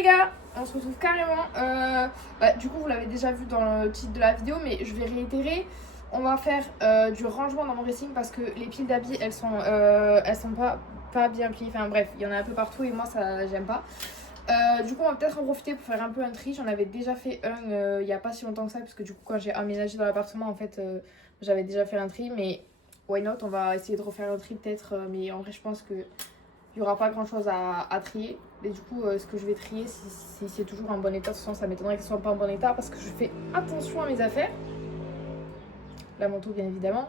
les gars, on se retrouve carrément. Du coup, vous l'avez déjà vu dans le titre de la vidéo, mais je vais réitérer. On va faire du rangement dans mon dressing parce que les piles d'habits, elles sont pas bien pliées. Enfin bref, il y en a un peu partout et moi, ça j'aime pas. Du coup, on va peut-être en profiter pour faire un peu un tri. J'en avais déjà fait un il y a pas si longtemps que ça, parce que du coup, quand j'ai emménagé dans l'appartement, en fait, j'avais déjà fait un tri. Mais why not? On va essayer de refaire un tri peut-être. Mais en vrai, je pense que il n'y aura pas grand chose à trier. Et du coup, ce que je vais trier, si c'est toujours en bon état, de toute façon, ça m'étonnerait que ce soit pas en bon état parce que je fais attention à mes affaires. La manteau, bien évidemment.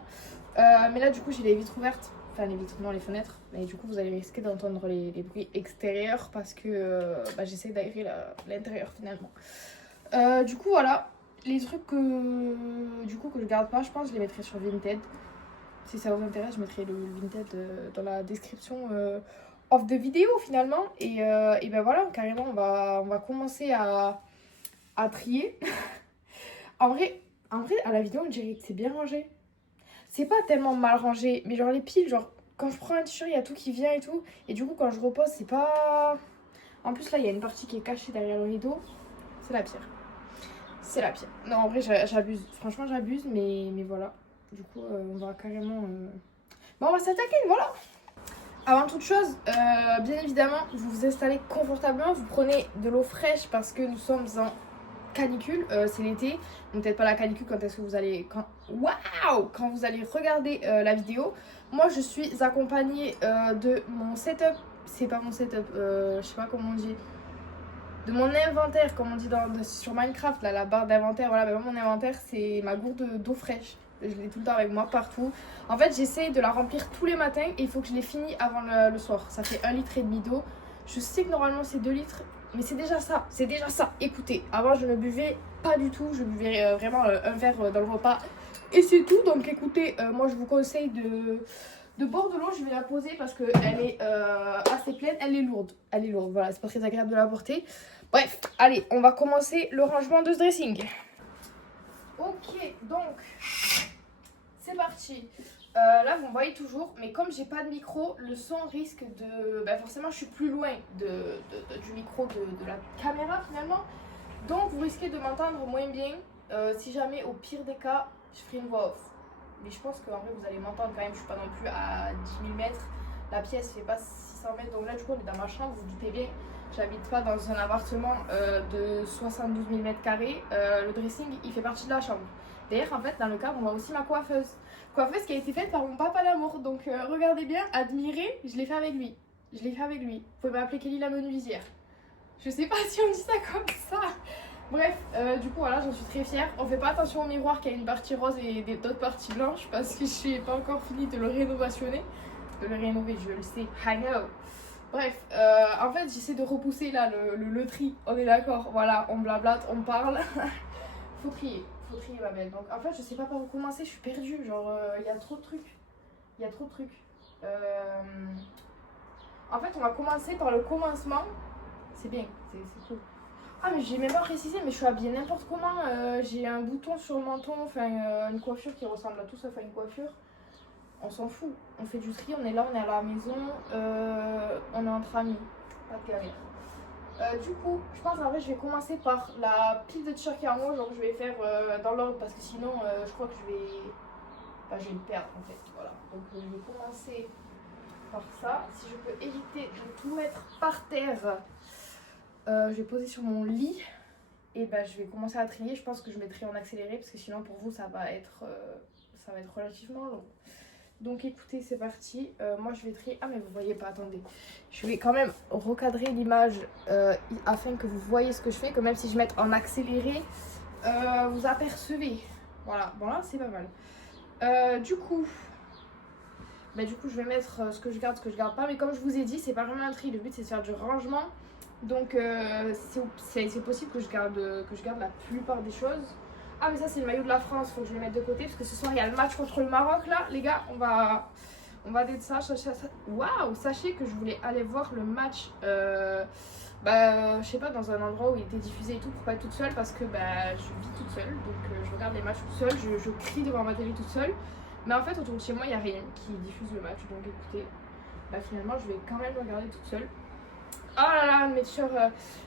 Mais là, du coup, j'ai les vitres ouvertes. Enfin, les vitres, non, les fenêtres. Et du coup, vous allez risquer d'entendre les bruits extérieurs parce que j'essaie d'aérer l'intérieur finalement. Du coup, voilà. Les trucs que je garde pas, je pense, je les mettrai sur Vinted. Si ça vous intéresse, je mettrai le Vinted dans la description of the vidéo finalement. Et ben voilà, carrément, on va commencer à trier. en vrai, à la vidéo, on dirait que c'est bien rangé. C'est pas tellement mal rangé, mais genre les piles, genre quand je prends un t-shirt, il y a tout qui vient et tout. Et du coup, quand je repose, c'est pas... En plus, là, il y a une partie qui est cachée derrière le rideau. C'est la pire. C'est la pire. Non, en vrai, j'abuse. Franchement, j'abuse, mais voilà. Du coup, on va carrément... Bon, on va s'attaquer, voilà. Avant toute chose, bien évidemment, vous vous installez confortablement. Vous prenez de l'eau fraîche parce que nous sommes en canicule. C'est l'été. Donc peut-être pas la canicule quand est-ce que vous allez... Quand vous allez regarder la vidéo. Moi, je suis accompagnée de mon setup. C'est pas mon setup, je sais pas comment on dit. De mon inventaire, comme on dit sur Minecraft, là, la barre d'inventaire. Voilà, ben, mon inventaire, c'est ma gourde d'eau fraîche. Je l'ai tout le temps avec moi partout. En fait, j'essaye de la remplir tous les matins et il faut que je l'ai fini avant le soir. Ça fait 1,5 litre d'eau. Je sais que normalement c'est 2 litres, mais c'est déjà ça. C'est déjà ça. Écoutez, avant je ne buvais pas du tout. Je buvais vraiment un verre dans le repas et c'est tout. Donc écoutez, moi je vous conseille de boire de l'eau. Je vais la poser parce qu'elle est assez pleine. Elle est lourde. Elle est lourde, voilà. C'est pas très agréable de la porter. Bref, allez, on va commencer le rangement de ce dressing. Ok, donc... c'est parti. Là vous me voyez toujours, mais comme j'ai pas de micro, le son risque de... forcément je suis plus loin du micro de la caméra finalement. Donc vous risquez de m'entendre moins bien. Si jamais au pire des cas, je ferai une voix off. Mais je pense qu'en vrai vous allez m'entendre quand même, je suis pas non plus à 10 000 mètres. La pièce fait pas 600 mètres, donc là du coup on est dans ma chambre, vous vous doutez bien. J'habite pas dans un appartement de 72 000 mètres carrés. Le dressing il fait partie de la chambre. D'ailleurs, en fait, dans le cadre, on voit aussi ma coiffeuse. Coiffeuse qui a été faite par mon papa d'amour. Donc, regardez bien, admirez, je l'ai fait avec lui. Je l'ai fait avec lui. Vous pouvez m'appeler Kelly la menuisière. Je sais pas si on dit ça comme ça. Bref, du coup, voilà, j'en suis très fière. On fait pas attention au miroir qui a une partie rose et d'autres parties blanches parce que je n'ai pas encore fini de le rénovationner. De le rénover, je le sais. I know. Bref, en fait, j'essaie de repousser là le tri. On est d'accord. Voilà, on blablate, on parle. Faut trier ma belle. Donc en fait je sais pas par où commencer, je suis perdue, genre il y a trop de trucs. En fait on va commencer par le commencement. C'est bien, c'est cool. Ah mais j'ai même pas précisé, mais je suis habillée n'importe comment. J'ai un bouton sur le menton, enfin une coiffure qui ressemble à tout sauf à une coiffure. On s'en fout, on fait du tri, on est là, on est à la maison, on est entre amis, pas de galère. Du coup, je pense en vrai je vais commencer par la pile de t-shirts qui est en haut, genre je vais faire dans l'ordre parce que sinon je crois que je vais me perdre en fait, voilà. Donc je vais commencer par ça, si je peux éviter de tout mettre par terre, je vais poser sur mon lit et je vais commencer à trier. Je pense que je mettrai en accéléré parce que sinon pour vous ça va être relativement long. Donc écoutez, c'est parti. Moi je vais trier. Ah mais vous voyez pas, attendez. Je vais quand même recadrer l'image afin que vous voyez ce que je fais. Que même si je mets en accéléré, vous apercevez. Voilà, bon là c'est pas mal. Du coup, je vais mettre ce que je garde pas. Mais comme je vous ai dit, c'est pas vraiment un tri. Le but c'est de faire du rangement. Donc c'est possible que je garde la plupart des choses. Ah mais ça c'est le maillot de la France, faut que je le mette de côté parce que ce soir il y a le match contre le Maroc là, les gars, on va dès ça. Waouh, sachez que je voulais aller voir le match, je sais pas, dans un endroit où il était diffusé et tout pour pas être toute seule parce que je vis toute seule, donc je regarde les matchs toute seule, je crie devant ma télé toute seule, mais en fait autour de chez moi il y a rien qui diffuse le match, donc écoutez, finalement je vais quand même le regarder toute seule. Ah là là, mes t-shirts.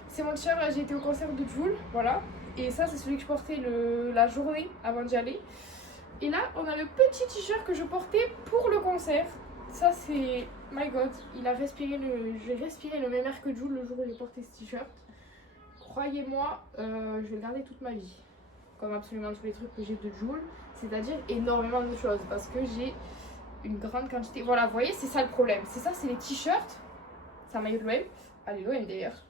C'est mon t-shirt, j'ai été au concert de Jul, voilà. Et ça, c'est celui que je portais la journée avant d'y aller. Et là, on a le petit t-shirt que je portais pour le concert. Ça, c'est. My god, il a respiré le. J'ai respiré le même air que Jul le jour où j'ai porté ce t-shirt. Croyez-moi, je vais le garder toute ma vie. Comme absolument tous les trucs que j'ai de Jul. C'est-à-dire énormément de choses. Parce que j'ai une grande quantité. Voilà, vous voyez, c'est ça le problème. C'est ça, c'est les t-shirts. C'est un maillot de l'OM. Allez, l'OM d'ailleurs.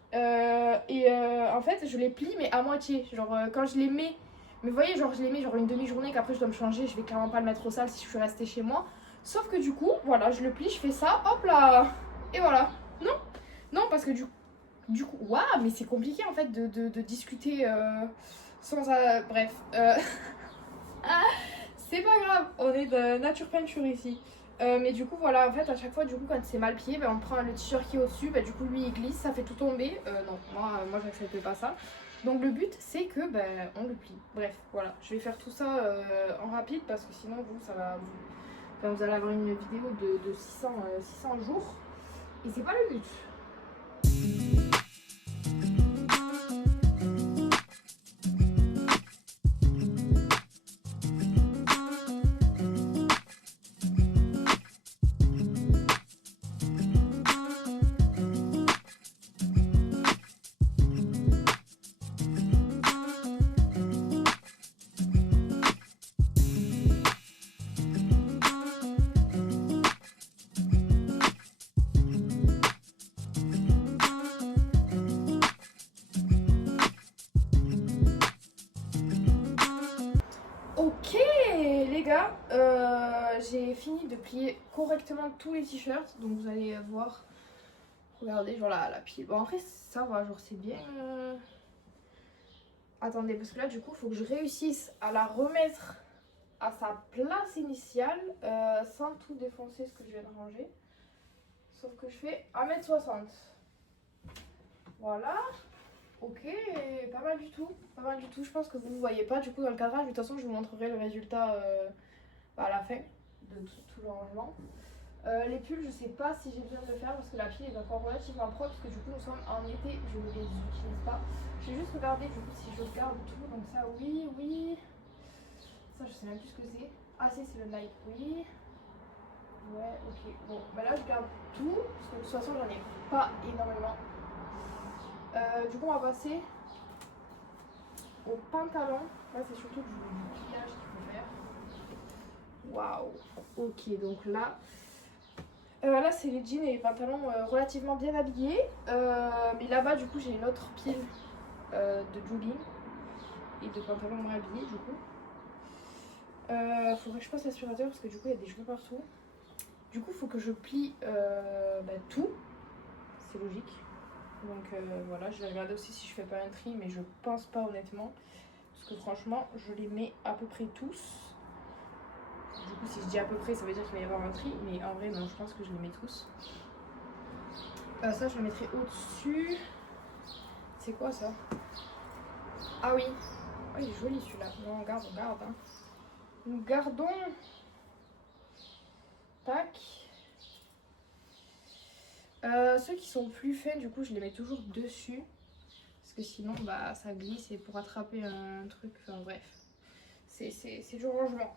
En fait, je les plie, mais à moitié. Genre, quand je les mets. Mais vous voyez, genre, je les mets genre une demi-journée qu'après je dois me changer. Je vais clairement pas le mettre au sale si je suis restée chez moi. Sauf que du coup, voilà, je le plie, je fais ça, hop là. Et voilà. Non, non, parce que du coup, waouh, mais c'est compliqué en fait de discuter sans. Bref. C'est pas grave, on est de nature peinture ici. Mais du coup, voilà, en fait, à chaque fois, du coup, quand c'est mal plié, ben, on prend le t-shirt qui est au-dessus, ben, du coup, lui, il glisse, ça fait tout tomber. Non, moi j'accepte pas ça. Donc, le but, c'est que, ben, on le plie. Bref, voilà, je vais faire tout ça en rapide parce que sinon, vous allez avoir une vidéo de 600 jours. Et c'est pas le but. Ok les gars, j'ai fini de plier correctement tous les t-shirts, donc vous allez voir, regardez genre la pile. Bon après ça va, genre c'est bien. Attendez, parce que là du coup il faut que je réussisse à la remettre à sa place initiale sans tout défoncer ce que je viens de ranger. Sauf que je fais 1m60. Voilà. Ok, pas mal du tout. Pas mal du tout. Je pense que vous ne voyez pas du coup dans le cadrage. Mais de toute façon, je vous montrerai le résultat à la fin de tout le rangement. Les pulls, je sais pas si j'ai besoin de le faire parce que la pile est encore relativement propre. Parce que du coup, nous sommes en été. Je ne les utilise pas. J'ai juste regardé du coup si je garde tout. Donc, ça, oui, oui. Ça, je sais même plus ce que c'est. Ah, si, c'est le Nike, oui. Ouais, ok. Bon, bah là, je garde tout. Parce que de toute façon, j'en ai pas énormément. Du coup, on va passer au pantalon. Là, c'est surtout du pliage qu'il faut faire. Waouh. Ok, donc là, là c'est les jeans et les pantalons relativement bien habillés. Mais là-bas, du coup, j'ai une autre pile de jogging et de pantalons moins habillés, du coup. Faudrait que je passe l'aspirateur parce que du coup, il y a des cheveux partout. Du coup, il faut que je plie tout. C'est logique. Donc voilà, je vais regarder aussi si je fais pas un tri, mais je pense pas honnêtement. Parce que franchement, je les mets à peu près tous. Du coup, si je dis à peu près, ça veut dire qu'il va y avoir un tri. Mais en vrai, non, je pense que je les mets tous. Ça, je le mettrai au-dessus. C'est quoi ça? Ah oui. Oh, il est joli celui-là. Non, on garde, hein. Nous gardons. Tac. Ceux qui sont plus fins, du coup, je les mets toujours dessus. Parce que sinon, bah, ça glisse et pour attraper un truc, enfin bref. C'est du rangement.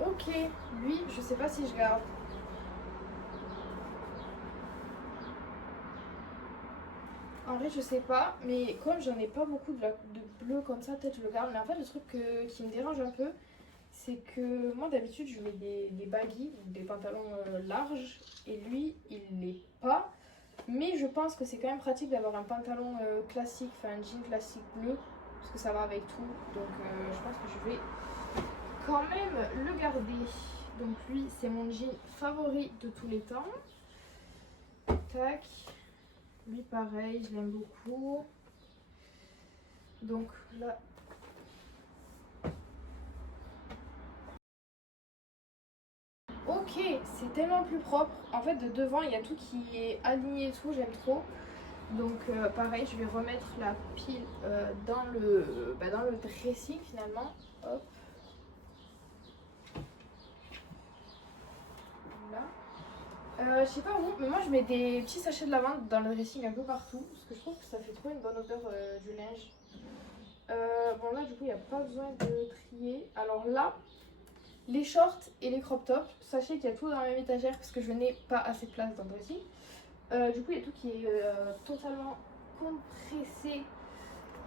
Ok, lui, je sais pas si je garde. En vrai, je sais pas, mais comme j'en ai pas beaucoup de bleu comme ça, peut-être je le garde. Mais en fait, le truc qui me dérange un peu, c'est que moi d'habitude je mets des baggy, des pantalons larges, et lui il l'est pas. Mais je pense que c'est quand même pratique d'avoir un pantalon classique, enfin un jean classique bleu, parce que ça va avec tout. Donc je pense que je vais quand même le garder. Donc lui, c'est mon jean favori de tous les temps. Tac. Lui pareil, je l'aime beaucoup. Donc là. Ok, c'est tellement plus propre. En fait, de devant, il y a tout qui est aligné et tout, j'aime trop. Donc pareil, je vais remettre la pile dans le dressing finalement. Hop. Là. Je sais pas où, mais moi je mets des petits sachets de lavande dans le dressing un peu partout parce que je trouve que ça fait trop une bonne odeur du linge. Bon là du coup il n'y a pas besoin de trier. Alors là, les shorts et les crop tops, sachez qu'il y a tout dans la même étagère parce que je n'ai pas assez de place dans le dressing. Du coup il y a tout qui est totalement compressé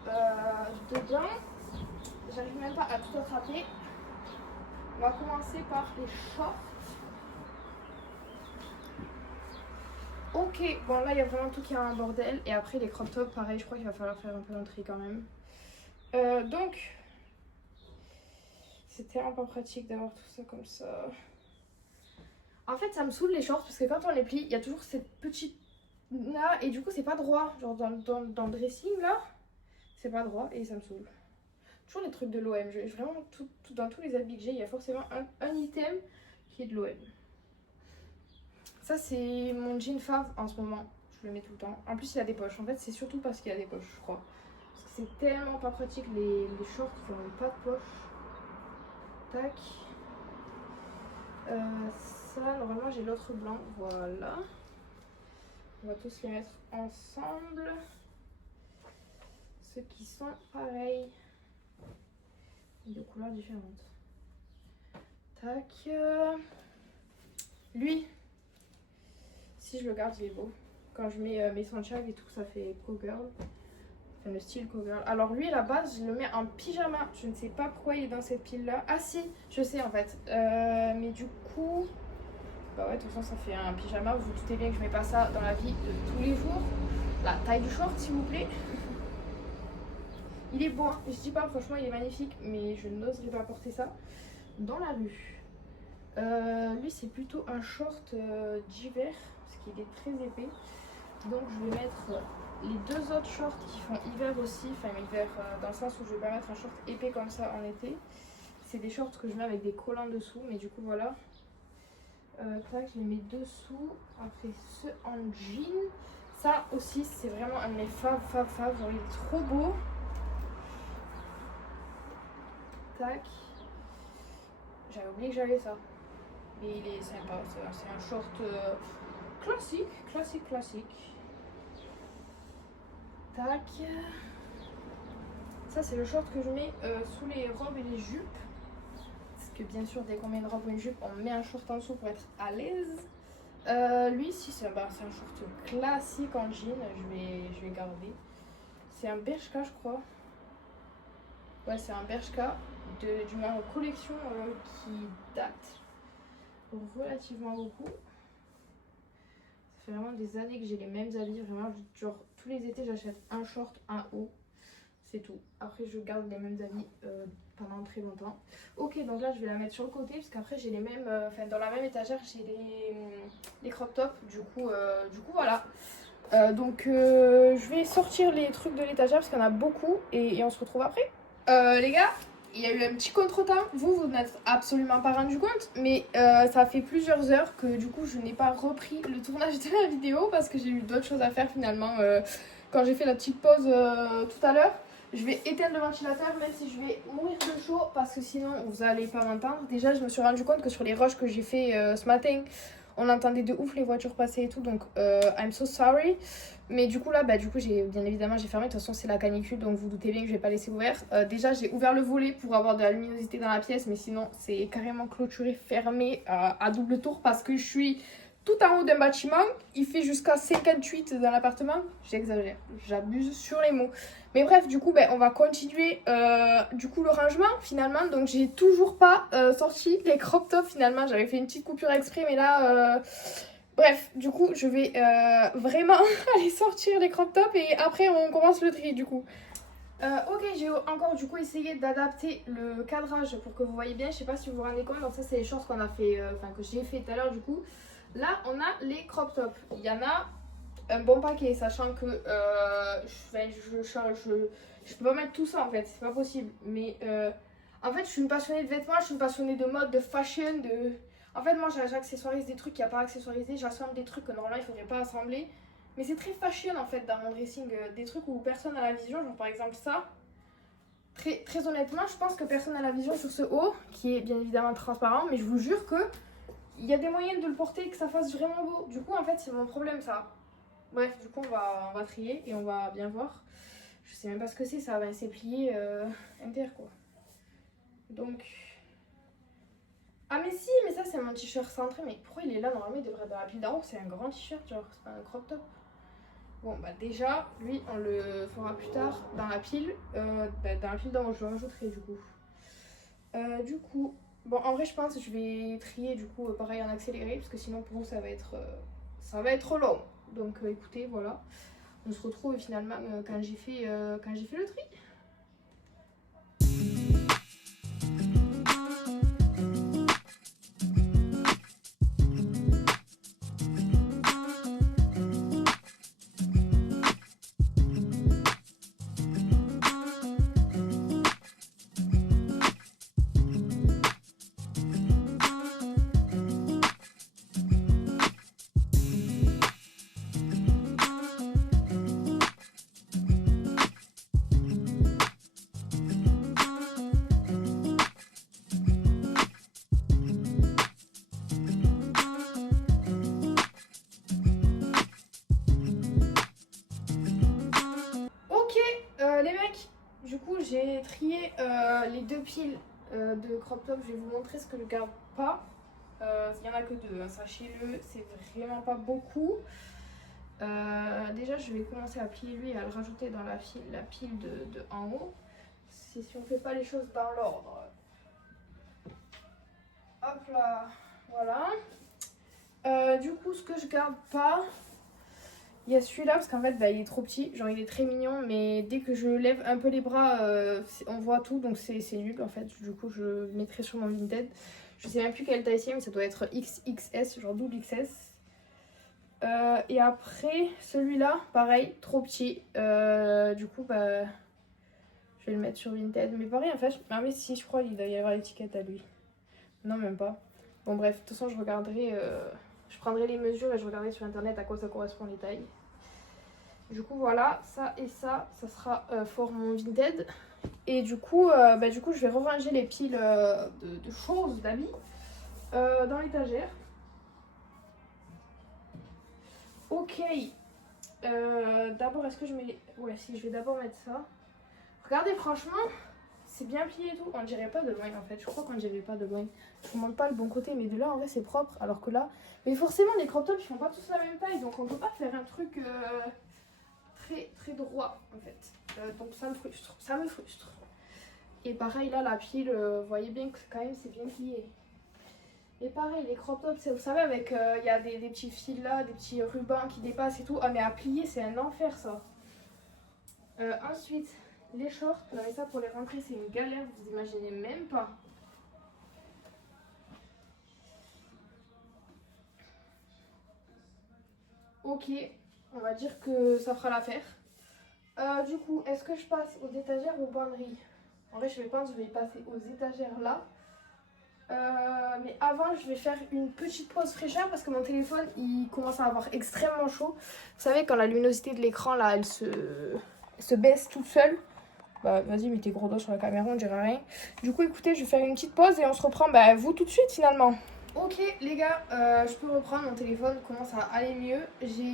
dedans. J'arrive même pas à tout attraper. On va commencer par les shorts. Ok, bon là il y a vraiment tout qui est un bordel. Et après les crop tops, pareil, je crois qu'il va falloir faire un peu un tri quand même. Donc, c'est tellement pas pratique d'avoir tout ça comme ça. En fait, ça me saoule les shorts parce que quand on les plie, il y a toujours cette petite là et du coup, c'est pas droit. Genre dans le dressing là, c'est pas droit et ça me saoule. Toujours les trucs de l'OM. Vraiment, dans tous les habits que j'ai, il y a forcément un item qui est de l'OM. Ça, c'est mon jean fave en ce moment. Je le mets tout le temps. En plus, il a des poches. En fait, c'est surtout parce qu'il y a des poches, je crois. Parce que c'est tellement pas pratique les shorts qui n'ont pas de poche. Tac. Ça, normalement, j'ai l'autre blanc. Voilà. On va tous les mettre ensemble. Ceux qui sont pareils. De couleurs différentes. Tac. Lui. Si je le garde, il est beau. Quand je mets mes sunshine et tout, ça fait co-girl. Enfin, le style co-girl. Alors lui, à la base, je le mets en pyjama. Je ne sais pas pourquoi il est dans cette pile-là. Ah si, je sais en fait. Mais du coup... Bah ouais, de toute façon, ça fait un pyjama. Vous vous doutez bien que je mets pas ça dans la vie de tous les jours. La taille du short, s'il vous plaît. Il est beau, hein. Je dis pas, franchement, il est magnifique. Mais je n'oserais pas porter ça dans la rue. Lui, c'est plutôt un short d'hiver. Parce qu'il est très épais. Donc je vais mettre les deux autres shorts qui font hiver aussi. Enfin hiver dans le sens où je vais pas mettre un short épais comme ça en été. C'est des shorts que je mets avec des collants dessous. Mais du coup voilà. Tac, je les mets dessous. Après ceux en jean. Ça aussi c'est vraiment un de mes faves. Genre il est trop beau. Tac. J'avais oublié que j'avais ça. Mais il est sympa. C'est un short classique. Tac. Ça c'est le short que je mets sous les robes et les jupes. Parce que bien sûr dès qu'on met une robe ou une jupe, on met un short en dessous pour être à l'aise. Lui si c'est un short classique en jean, je vais garder. C'est un Bershka je crois. Ouais c'est un Bershka du moins collection qui date relativement beaucoup. Ça fait vraiment des années que j'ai les mêmes habits, vraiment genre tous les étés j'achète un short, un haut, c'est tout. Après je garde les mêmes habits pendant très longtemps. Ok donc là je vais la mettre sur le côté parce qu'après j'ai les mêmes, dans la même étagère j'ai les crop tops, du coup voilà. Donc je vais sortir les trucs de l'étagère parce qu'il y en a beaucoup et on se retrouve après. Les gars, il y a eu un petit contretemps. Vous n'êtes absolument pas rendu compte, mais ça fait plusieurs heures que du coup je n'ai pas repris le tournage de la vidéo parce que j'ai eu d'autres choses à faire finalement quand j'ai fait la petite pause tout à l'heure. Je vais éteindre le ventilateur même si je vais mourir de chaud parce que sinon vous allez pas m'entendre. Déjà je me suis rendu compte que sur les rushs que j'ai fait ce matin, on entendait de ouf les voitures passer et tout, donc I'm so sorry. Mais du coup là, bien évidemment j'ai fermé, de toute façon c'est la canicule, donc vous doutez bien que je vais pas laisser ouvert. Déjà j'ai ouvert le volet pour avoir de la luminosité dans la pièce, mais sinon c'est carrément clôturé, fermé à double tour parce que je suis tout en haut d'un bâtiment. Il fait jusqu'à 58 dans l'appartement, j'exagère, j'abuse sur les mots. Mais bref, du coup on va continuer le rangement finalement. Donc j'ai toujours pas sorti les crop tops finalement, j'avais fait une petite coupure exprès mais là... Bref, du coup, je vais vraiment aller sortir les crop tops et après on commence le tri du coup. Ok, j'ai encore du coup essayé d'adapter le cadrage pour que vous voyez bien. Je sais pas si vous vous rendez compte, donc ça c'est les shorts qu'on a fait, que j'ai fait tout à l'heure du coup. Là, on a les crop tops. Il y en a un bon paquet, sachant que je peux pas mettre tout ça en fait, c'est pas possible. Mais en fait, je suis une passionnée de vêtements, je suis une passionnée de mode, de fashion, de... En fait, moi, j'accessoirise des trucs qu'il n'y a pas accessorisés. J'assemble des trucs que normalement, il ne faudrait pas assembler. Mais c'est très fashion en fait dans mon dressing. Des trucs où personne n'a la vision, genre par exemple ça. Très honnêtement, je pense que personne n'a la vision sur ce haut, qui est bien évidemment transparent, mais je vous jure que il y a des moyens de le porter et que ça fasse vraiment beau. Du coup, en fait, c'est mon problème ça. Bref, du coup, on va trier et on va bien voir. Je sais même pas ce que c'est, ça va c'est plié inter quoi. Donc. Ah, mais si, mais ça, c'est mon t-shirt cintré. Mais pourquoi il est là? Normalement, il devrait être dans la pile d'en haut. C'est un grand t-shirt, genre, c'est pas un crop top. Bon, bah, déjà, lui, on le fera plus tard dans la pile. Dans la pile d'en haut, je le rajouterai du coup. Bon, en vrai, je pense que je vais trier du coup, pareil en accéléré. Parce que sinon, pour vous, ça va être long. Donc, écoutez, voilà. On se retrouve finalement quand j'ai fait le tri. Les mecs, du coup j'ai trié les deux piles de crop top. Je vais vous montrer ce que je garde pas. Il y en a que deux, hein, sachez-le, c'est vraiment pas beaucoup. Déjà je vais commencer à plier lui et à le rajouter dans la pile de en haut. Si on fait pas les choses dans l'ordre. Hop là, voilà. Du coup ce que je garde pas, il y a celui-là parce qu'en fait bah, il est trop petit, genre il est très mignon, mais dès que je lève un peu les bras on voit tout, donc c'est nul en fait. Du coup je le mettrai sur mon Vinted. Je sais même plus quelle taille c'est, mais ça doit être XXS, genre double XS. Et après celui-là pareil, trop petit, du coup bah je vais le mettre sur Vinted, mais pareil en fait, ah mais si je crois qu'il doit y avoir l'étiquette à lui. Non même pas. Bon bref, de toute façon je regarderai, je prendrai les mesures et je regarderai sur internet à quoi ça correspond les tailles. Du coup voilà, ça et ça sera for mon Vinted. Et du coup je vais ranger les piles de choses, d'habits dans l'étagère. Ok, d'abord est-ce que je mets... Ouais si, je vais d'abord mettre ça. Regardez franchement, c'est bien plié et tout. On dirait pas de loin en fait, je crois qu'on dirait pas de loin. Je vous montre pas le bon côté, mais de là en vrai c'est propre, alors que là... Mais forcément les crop tops ils font pas tous la même taille, donc on peut pas faire un truc très droit en fait. Donc ça me frustre. Et pareil là la pile, vous voyez bien que quand même c'est bien plié. Et pareil les crop tops, vous savez avec, il y a des petits fils là, des petits rubans qui dépassent et tout. Ah mais à plier c'est un enfer ça. Ensuite les shorts, mais ça pour les rentrer c'est une galère, vous imaginez même pas. Ok, on va dire que ça fera l'affaire. Du coup, est-ce que je passe aux étagères ou aux banderies? En vrai, je pense que je vais passer aux étagères là. Mais avant, je vais faire une petite pause fraîcheur parce que mon téléphone, il commence à avoir extrêmement chaud. Vous savez, quand la luminosité de l'écran, là, elle se baisse toute seule. Bah, vas-y, mets tes gros doigts sur la caméra, on dirait rien. Du coup, écoutez, je vais faire une petite pause et on se reprend, vous tout de suite, finalement. Ok les gars, je peux reprendre, mon téléphone commence à aller mieux.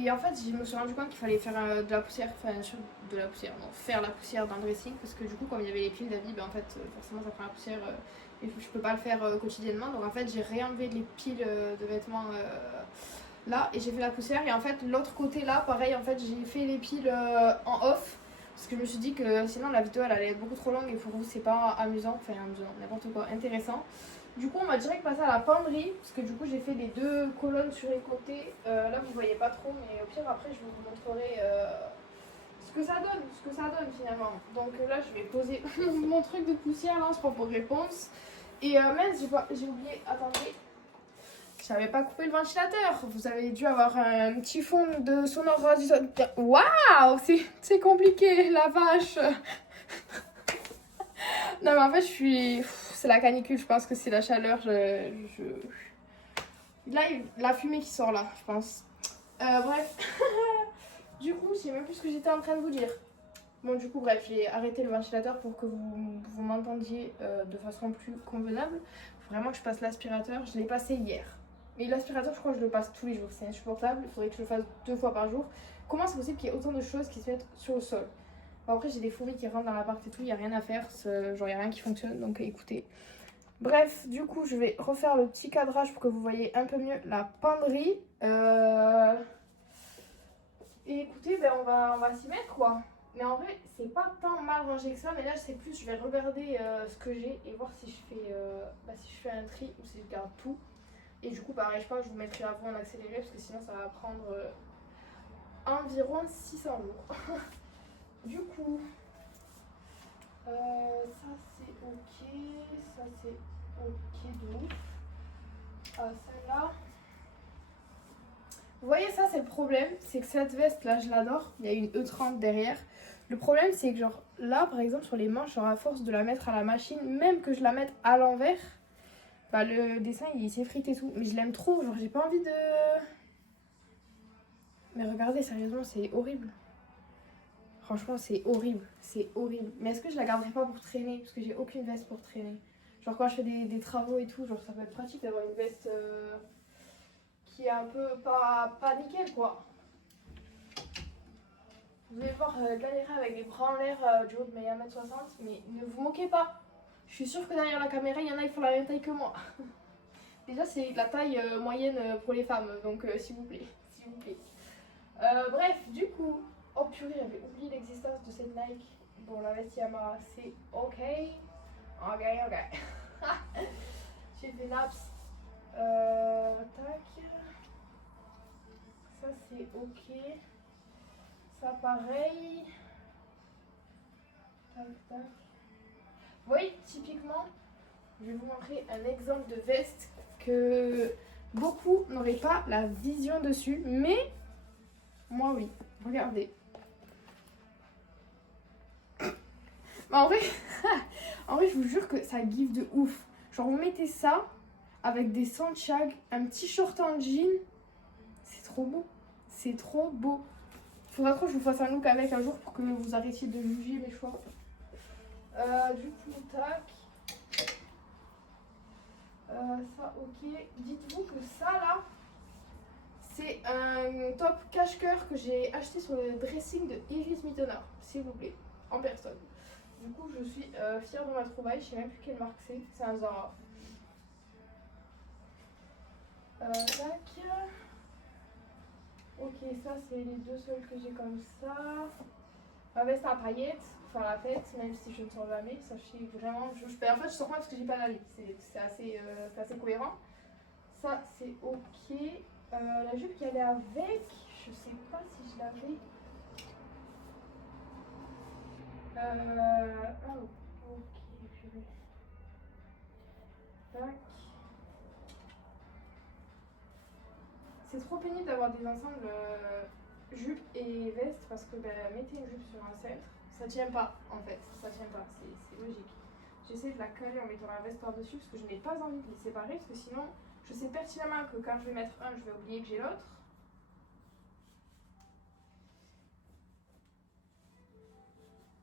En fait, je me suis rendu compte qu'il fallait faire de la poussière, faire la poussière dans le dressing parce que du coup comme il y avait les piles d'habits, en fait forcément ça prend la poussière et je peux pas le faire quotidiennement. Donc en fait j'ai réenlevé les piles de vêtements là et j'ai fait la poussière. Et en fait l'autre côté là, pareil, en fait j'ai fait les piles en off. Parce que je me suis dit que sinon la vidéo elle allait être beaucoup trop longue et pour vous c'est pas amusant, n'importe quoi, intéressant. Du coup on va direct passer à la penderie, parce que du coup j'ai fait les deux colonnes sur les côtés. Là vous voyez pas trop, mais au pire après je vous montrerai ce que ça donne finalement. Donc là je vais poser mon truc de poussière, là on se prend pour réponse. Et mince, j'ai oublié, attendez. J'avais pas coupé le ventilateur. Vous avez dû avoir un petit fond de sonorisation. Waouh, c'est compliqué, la vache. Non mais en fait c'est la canicule, je pense que c'est la chaleur. Là, la fumée qui sort là, je pense. Bref. Du coup, je sais même plus ce que j'étais en train de vous dire. Bon, du coup, bref, j'ai arrêté le ventilateur pour que vous m'entendiez de façon plus convenable. Faut vraiment que je passe l'aspirateur. Je l'ai passé hier. Mais l'aspirateur, je crois que je le passe tous les jours. C'est insupportable. Il faudrait que je le fasse 2 fois par jour. Comment c'est possible qu'il y ait autant de choses qui se mettent sur le sol? Bon, après, j'ai des fourmis qui rentrent dans l'appart et tout. Il n'y a rien à faire. Genre, il n'y a rien qui fonctionne. Donc, écoutez. Bref, du coup, je vais refaire le petit cadrage pour que vous voyez un peu mieux la penderie. Et écoutez, ben, on va s'y mettre, quoi. Mais en vrai, c'est pas tant mal rangé que ça. Mais là, c'est plus, je vais regarder ce que j'ai et voir si je fais un tri ou si je garde tout. Et du coup, pareil, je pense que je vous mettrai à vous en accéléré parce que sinon, ça va prendre environ 600 jours. Du coup, ça c'est ok. Ça c'est ok de ouf. Celle-là. Vous voyez, ça c'est le problème. C'est que cette veste là, je l'adore. Il y a une E30 derrière. Le problème, c'est que genre là, par exemple, sur les manches, genre à force de la mettre à la machine, même que je la mette à l'envers, bah le dessin il s'effrite et tout. Mais je l'aime trop, genre j'ai pas envie de... Mais regardez, sérieusement, c'est horrible. Franchement, c'est horrible. C'est horrible. Mais est-ce que je la garderai pas pour traîner? Parce que j'ai aucune veste pour traîner. Genre quand je fais des travaux et tout, genre ça peut être pratique d'avoir une veste qui est un peu pas nickel, quoi. Vous allez voir galérer avec les bras en l'air du haut de mes 1m60, mais ne vous moquez pas. Je suis sûre que derrière la caméra, il y en a qui font la même taille que moi. Déjà, c'est de la taille moyenne pour les femmes, donc s'il vous plaît, s'il vous plaît. Bref, du coup, oh purée, j'avais oublié l'existence de cette Nike. Bon, la veste Yamaha, c'est ok. Ok, ok. J'ai des naps. Tac. Ça, c'est ok. Ça, pareil. Tac, tac. Vous voyez, typiquement, je vais vous montrer un exemple de veste que beaucoup n'auraient pas la vision dessus, mais moi oui. Regardez. Bah, en vrai, en vrai, je vous jure que ça give de ouf. Genre, vous mettez ça avec des Santiago, un petit short en jean. C'est trop beau. C'est trop beau. Faudra trop que je vous fasse un look avec un jour pour que vous arrêtiez de juger mes choix. Du coup, tac. Ça, ok. Dites-vous que ça, là, c'est un top cache-cœur que j'ai acheté sur le dressing de Iris Mittenard, s'il vous plaît, en personne. Du coup, je suis fière de ma trouvaille. Je sais même plus quelle marque c'est. C'est un Zara. Tac. Ok, ça, c'est les deux seuls que j'ai comme ça. Ma veste à paillettes, enfin la fête, même si je ne sors jamais. Sachez vraiment. En fait, je sors pas parce que j'ai pas d'amis. C'est assez cohérent. Ça, c'est ok. La jupe qui allait avec, je sais pas si je l'avais. Oh, ok, purée. Tac. C'est trop pénible d'avoir des ensembles jupe et veste parce que mettez une jupe sur un cintre, ça tient pas en fait, ça tient pas, c'est logique. J'essaie de la coller en mettant la veste par-dessus parce que je n'ai pas envie de les séparer parce que sinon je sais pertinemment que quand je vais mettre un, je vais oublier que j'ai l'autre.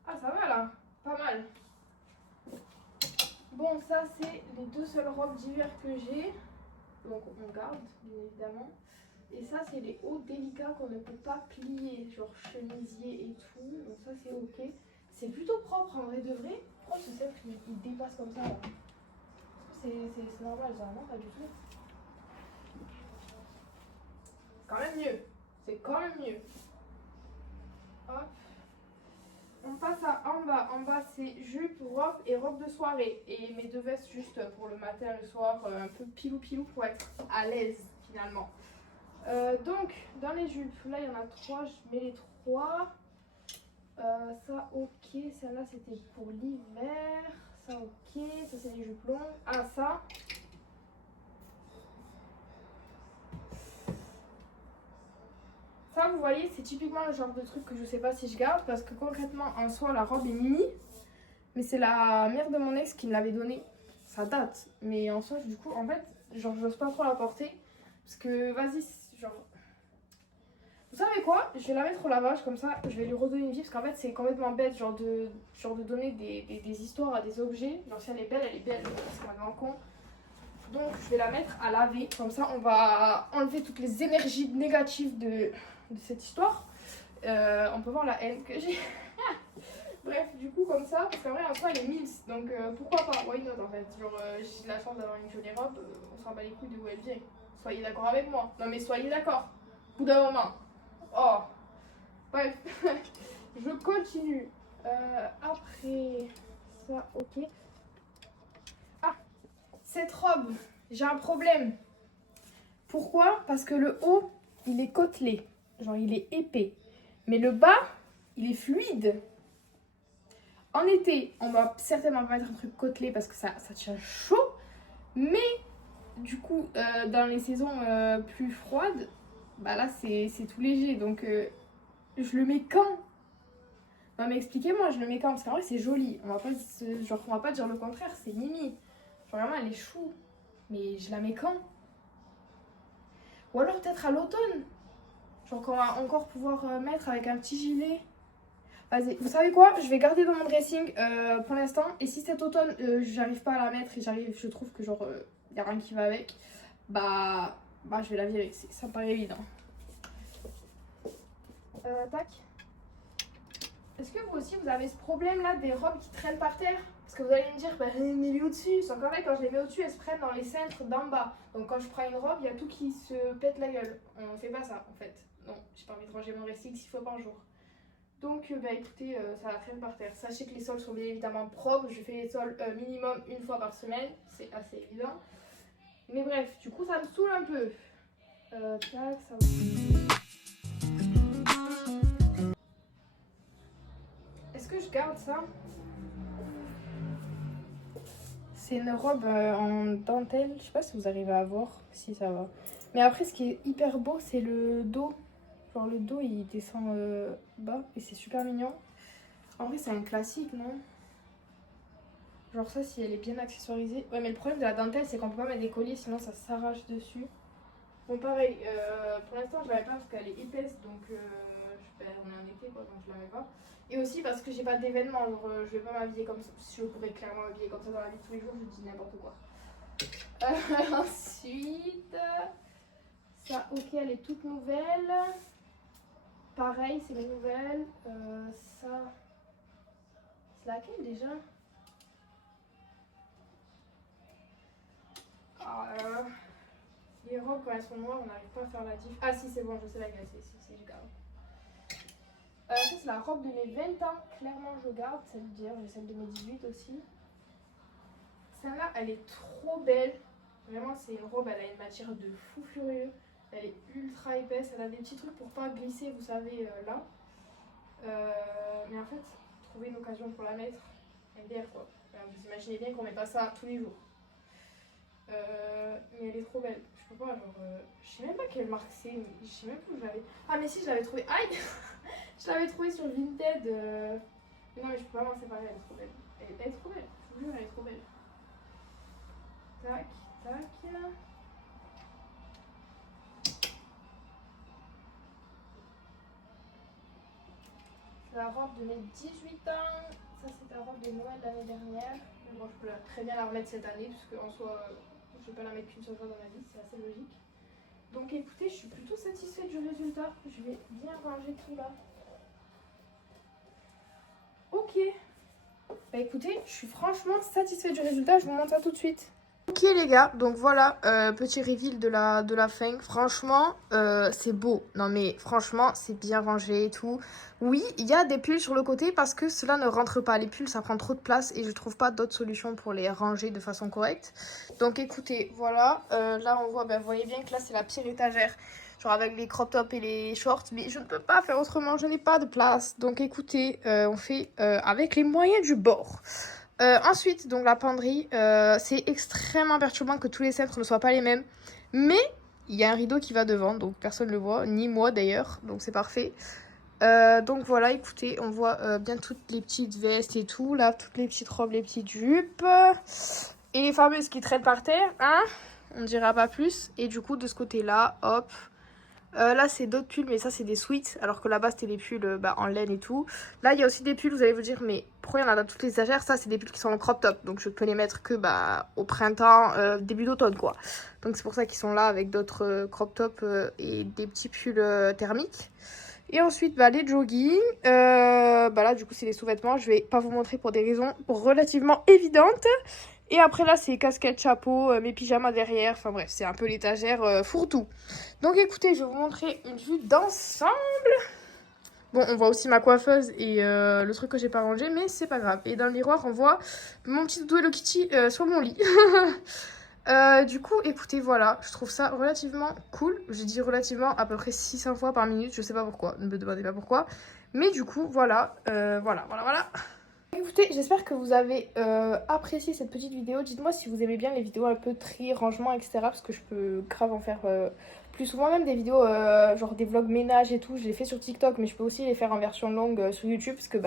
Ah ça va là, pas mal. Bon ça c'est les deux seules robes d'hiver que j'ai, donc on garde bien évidemment. Et ça, c'est les hauts délicats qu'on ne peut pas plier, genre chemisier et tout. Donc ça, c'est ok. C'est plutôt propre en vrai de vrai. Pourquoi ce set il dépasse comme ça là? C'est normal, ça, non? Pas du tout. C'est quand même mieux. C'est quand même mieux. Hop. On passe à en bas. En bas, c'est jupe, robe et robe de soirée. Et mes deux vestes juste pour le matin et le soir, un peu pilou-pilou pour être à l'aise finalement. Donc, dans les jupes, là il y en a 3, je mets les 3. Ça, ok. Celle-là, c'était pour l'hiver. Ça, ok. Ça, c'est les jupes longues. Ah, ça. Ça, vous voyez, c'est typiquement le genre de truc que je sais pas si je garde. Parce que concrètement, en soi, la robe est mini. Mais c'est la mère de mon ex qui me l'avait donnée. Ça date. Mais en soi, du coup, en fait, genre, j'ose pas trop la porter. Parce que, vas-y, genre... Vous savez quoi? Je vais la mettre au lavage comme ça, je vais lui redonner une vie parce qu'en fait c'est complètement bête genre de donner des histoires à des objets. Genre si elle est belle, c'est complètement con. Donc je vais la mettre à laver, comme ça on va enlever toutes les énergies négatives de cette histoire. On peut voir la haine que j'ai. Bref, du coup comme ça, parce qu'en vrai en soi elle est mince, donc pourquoi pas, why not en fait. Genre j'ai la chance d'avoir une jolie robe, on s'en bat les couilles de où elle vient. Soyez d'accord avec moi, non mais soyez d'accord, au bout d'un moment. Oh, bref, je continue. Après ça, ok. Ah, cette robe, j'ai un problème. Pourquoi? Parce que le haut, il est côtelé, genre il est épais. Mais le bas, il est fluide. En été, on va certainement pas mettre un truc côtelé parce que ça tient chaud. Mais du coup, dans les saisons plus froides, bah là c'est tout léger. Donc je le mets quand? Non mais expliquez-moi, je le mets quand? Parce qu'en vrai c'est joli. On va pas dire le contraire, c'est mimi. Genre vraiment elle est chou. Mais je la mets quand? Ou alors peut-être à l'automne. Genre qu'on va encore pouvoir mettre avec un petit gilet. Vas-y, vous savez quoi? Je vais garder dans mon dressing pour l'instant. Et si cet automne, j'arrive pas à la mettre et je trouve que genre, y a rien qui va avec, bah je vais la virer. Ça me paraît évident. Tac. Est-ce que vous aussi, vous avez ce problème-là des robes qui traînent par terre? Parce que vous allez me dire, bah mets-les au-dessus. Sauf qu'en fait, quand je les mets au-dessus, elles se prennent dans les cintres d'en bas. Donc quand je prends une robe, il y a tout qui se pète la gueule. On fait pas ça, en fait. Non, j'ai pas envie de ranger mon dressing 6 fois par jour. Donc bah écoutez, ça va traîner par terre. Sachez que les sols sont bien évidemment propres. Je fais les sols minimum une fois par semaine. C'est assez évident. Mais bref, du coup ça me saoule un peu. Tac, ça va. Est-ce que je garde ça? C'est une robe en dentelle. Je sais pas si vous arrivez à voir. Si ça va. Mais après ce qui est hyper beau c'est le dos. Genre le dos il descend bas et c'est super mignon. En vrai c'est un classique non? Genre ça si elle est bien accessoirisée. Ouais mais le problème de la dentelle c'est qu'on peut pas mettre des colliers sinon ça s'arrache dessus. Bon pareil, pour l'instant je la mets pas parce qu'elle est épaisse donc on est en été quoi donc je la mets pas. Et aussi parce que j'ai pas d'événement, genre je vais pas m'habiller comme ça. Je pourrais clairement m'habiller comme ça dans la vie de tous les jours, je dis n'importe quoi. Ensuite, ça ok elle est toute nouvelle. Pareil, c'est une nouvelle. Ça, c'est laquelle déjà? Les robes, quand elles sont noires, on n'arrive pas à faire la diff. Ah si, c'est bon, je sais laquelle c'est, je garde. Ça, c'est la robe de mes 20 ans. Clairement, je garde, ça veut dire. J'ai celle de mes 18 aussi. Celle-là, elle est trop belle. Vraiment, c'est une robe, elle a une matière de fou furieux. Elle est ultra épaisse, elle a des petits trucs pour pas glisser, vous savez, là. Mais en fait, trouver une occasion pour la mettre, MDR quoi. Vous imaginez bien qu'on met pas ça tous les jours. Mais elle est trop belle. Je peux pas, genre. Je sais même pas quelle marque c'est, mais je sais même plus où je l'avais. Ah, mais si, je l'avais trouvée. Aïe. Je l'avais trouvée sur Vinted. Mais non, mais je peux pas m'en séparer, elle est trop belle. Elle est trop belle, je vous jure, elle est trop belle. Tac, tac. La robe de mes 18 ans, ça c'est la robe de Noël l'année dernière. Mais bon, je peux très bien la remettre cette année, puisque en soi, je vais pas la mettre qu'une seule fois dans ma vie, c'est assez logique. Donc écoutez, je suis plutôt satisfaite du résultat. Je vais bien ranger tout là. Ok. Bah écoutez, je suis franchement satisfaite du résultat, je vous montre ça tout de suite. Ok les gars, donc voilà, petit reveal de la fin. Franchement, c'est beau. Non mais franchement, c'est bien rangé et tout. Oui, il y a des pulls sur le côté parce que cela ne rentre pas. Les pulls, ça prend trop de place et je trouve pas d'autres solutions pour les ranger de façon correcte. Donc écoutez, voilà. Là, on voit, vous voyez bien que là, c'est la pire étagère. Genre avec les crop tops et les shorts. Mais je ne peux pas faire autrement, je n'ai pas de place. Donc écoutez, on fait avec les moyens du bord. Ensuite, donc la penderie, c'est extrêmement perturbant que tous les cintres ne soient pas les mêmes. Mais il y a un rideau qui va devant, donc personne ne le voit, ni moi d'ailleurs, donc c'est parfait. Donc voilà, écoutez, on voit bien toutes les petites vestes et tout, là, toutes les petites robes, les petites jupes. Et les fameuses qui traînent par terre, hein, on ne dira pas plus. Et du coup, de ce côté-là, hop, Là, c'est d'autres pulls, mais ça, c'est des sweats. Alors que là-bas, c'était des pulls en laine et tout. Là, il y a aussi des pulls, vous allez vous dire, mais pourquoi il y en a dans toutes les étagères? Ça, c'est des pulls qui sont en crop top. Donc, je peux les mettre que au printemps, début d'automne, quoi. Donc, c'est pour ça qu'ils sont là avec d'autres crop top et des petits pulls thermiques. Et ensuite, les jogging. Là, du coup, c'est les sous-vêtements. Je vais pas vous montrer pour des raisons relativement évidentes. Et après, là, c'est casquette, chapeau, mes pyjamas derrière. Enfin bref, c'est un peu l'étagère fourre-tout. Donc écoutez, je vais vous montrer une vue d'ensemble. Bon, on voit aussi ma coiffeuse et le truc que j'ai pas rangé, mais c'est pas grave. Et dans le miroir, on voit mon petit doudou Hello Kitty sur mon lit. Du coup, écoutez, voilà, je trouve ça relativement cool. J'ai dit relativement à peu près 600 fois par minute, je sais pas pourquoi, ne me demandez pas pourquoi. Mais du coup, voilà. Écoutez, j'espère que vous avez apprécié cette petite vidéo. Dites-moi si vous aimez bien les vidéos un peu tri, rangement, etc. Parce que je peux grave en faire plus souvent, même des vidéos genre des vlogs ménage et tout. Je les fais sur TikTok, mais je peux aussi les faire en version longue sur YouTube. Parce que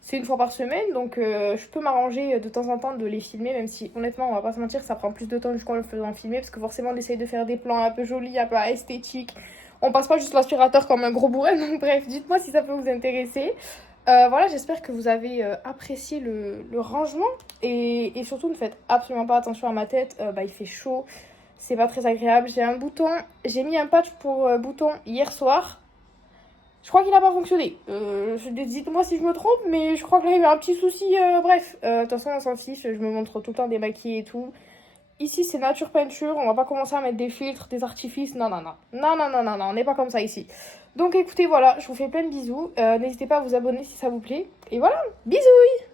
c'est une fois par semaine. Donc je peux m'arranger de temps en temps de les filmer. Même si honnêtement, on va pas se mentir, ça prend plus de temps jusqu'en le faisant filmer. Parce que forcément, on essaye de faire des plans un peu jolis, un peu esthétiques. On passe pas juste l'aspirateur comme un gros bourrin. Donc bref, dites-moi si ça peut vous intéresser. Voilà, j'espère que vous avez apprécié le rangement et surtout ne faites absolument pas attention à ma tête, il fait chaud, c'est pas très agréable. J'ai mis un patch pour bouton hier soir, je crois qu'il n'a pas fonctionné. Dites-moi si je me trompe, mais je crois qu'il y a eu un petit souci, bref. De toute façon, on s'en fiche, je me montre tout le temps démaquillée et tout. Ici, c'est nature peinture. On va pas commencer à mettre des filtres, des artifices. Non, non, non. Non, non, non, non, non. On n'est pas comme ça ici. Donc, écoutez, voilà. Je vous fais plein de bisous. N'hésitez pas à vous abonner si ça vous plaît. Et voilà. Bisous!